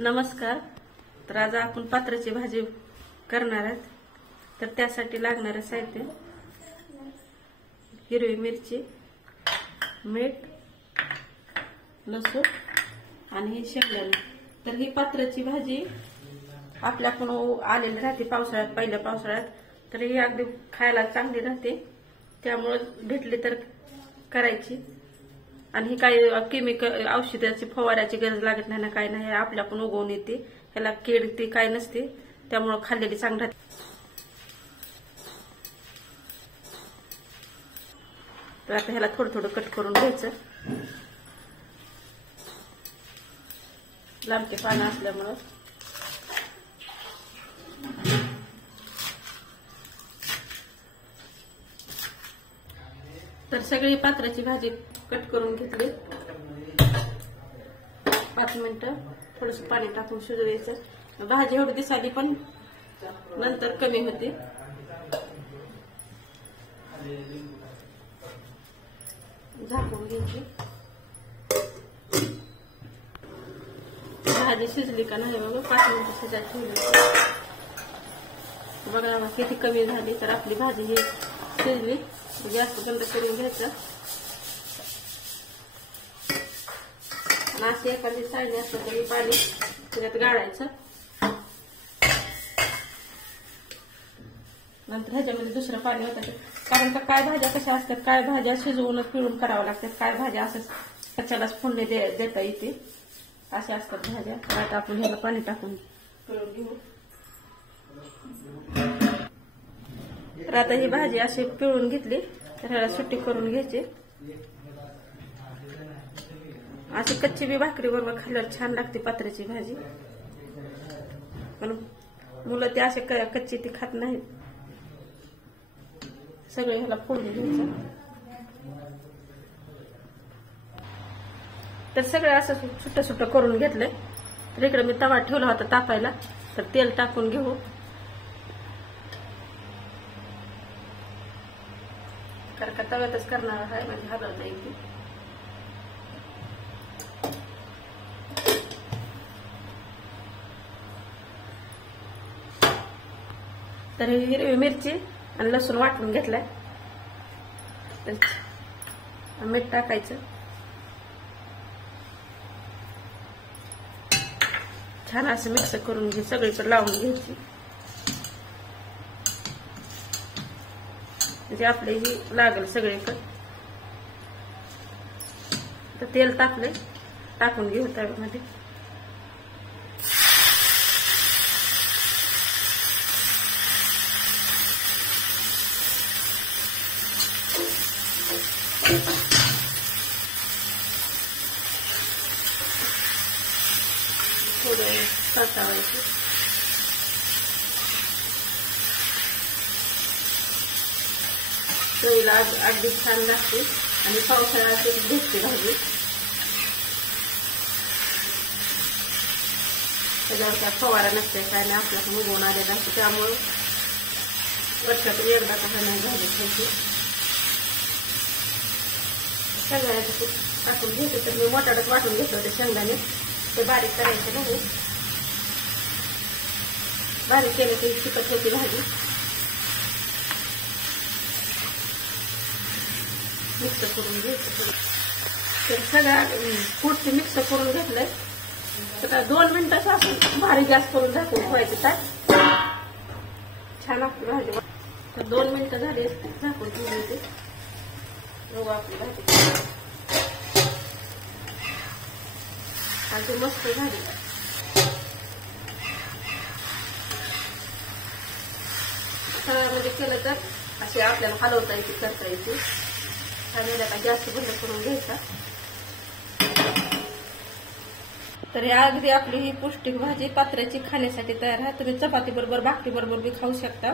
नमस्कार. तर आज आपण पात्राची भाजी करणार आहोत. तर त्यासाठी लागणारे साहित्य: हिरवी मिरची, मीठ, लसूण आणि हे शेंगदाणे. तर ही पात्राची भाजी आपल्याकडून आलेली राहते पावसाळ्यात, पहिल्या पावसाळ्यात. तर ही अगदी खायला चांगली राहते, त्यामुळे भेटली तर करायची. आणि ही काही केमिकल औषधाची फवाराची गरज लागत नाही ना, काय नाही. आपल्याकडून उगवून येते, ह्याला कीड ती काय नसते, त्यामुळे खाल्लेली चांगली राहते. तर आता ह्याला थोडं थोडं कट करून घ्यायचं. लांबके पानं असल्यामुळं तर सगळी पात्राची भाजी कट करून घेतली. 5 मिनिटं थोडस पाणी टाकून शिजवायचं. भाजी एवढी दिसाली पण नंतर कमी होते. झाकून घ्यायची. भाजी शिजली का नाही बघा, 5 मिनिटं शिजायला ठेवली. बघा किती कमी झाली. तर आपली भाजी ही शिजली. गॅस बंद करून घ्यायचा. आणि अशी एखादी चाळणी असलं तरी पाणी त्याच्यात गाळायचं. नंतर ह्याच्यामध्ये दुसरं पाणी होतं. कारण का काय भाज्या कशा असतात, काय भाज्या शिजवून पिळून करावं लागतात, काय भाज्या असं कच्च्यालाच फोडणी देता येते, अशा असतात भाज्या. आता आपण ह्याला पाणी टाकून पिळून घेऊ. तर आता ही भाजी अशी पिळून घेतली. तर ह्याला सुट्टी करून घ्यायची. अशी कच्ची बी भाकरी बरोबर खाल्ल्यावर छान लागते पात्राची भाजी. पण मुलं ते असे कच्ची ती खात नाहीत. सगळे ह्याला फोडणी घ्यायचं. तर सगळं असं सुट्ट सुट्ट करून घेतलंय. तर इकडे मी तवा ठेवला होता तापायला. तर तेल टाकून घेऊ. कारण का तव्यातच करणार आहे, म्हणजे हलवता येईल. तर हिरवी मिरची आणि लसूण वाटून घेतलाय. मीठ टाकायचं. छान असं मिक्स करून घे, सगळीकडे लावून घ्यायची. म्हणजे आपले ही लागेल सगळीकडे. तर तेल टाकून घेऊ तव्यामध्ये. थोडं परतावायचं. चवीला अगदी छान लागते आणि पावसाळ्यात भेटते भाजी. त्याच्यावर काय फवारा नसते, काय नाही, आपल्याकडून उगवून आलेला असते. त्यामुळे वर्षातून एकदा कसं नाही भाजी खायची. शेंगदाण्याचं पीठ टाकून घ्यायचं. तर मी मोठाडच वाटून घेतलं होते शेंगदाणे. ते बारीक करायचे नाही. बारीक केलं की चिकट होती भाजी. मिक्स करून घ्यायचं. तर सगळ्या पुढची मिक्स करून घेतलंय. तर 2 मिनिटं असं भारी गॅस करून झाकून ठेवायचं. काय छान आपली भाजी. तर 2 मिनिटं झाली झाकून ठेवायची. बघू आपली भाजी अगदी मस्त झाली. सगळ्यामध्ये केलं तर असे आपल्याला हलवता येते, करता येते. छान गॅस बंद करून घ्यायचा. तर हे अगदी आपली ही पौष्टिक भाजी पात्राची खाण्यासाठी तयार आहे. तुम्ही चपाती बरोबर, भाकरी बरोबर बी खाऊ शकता.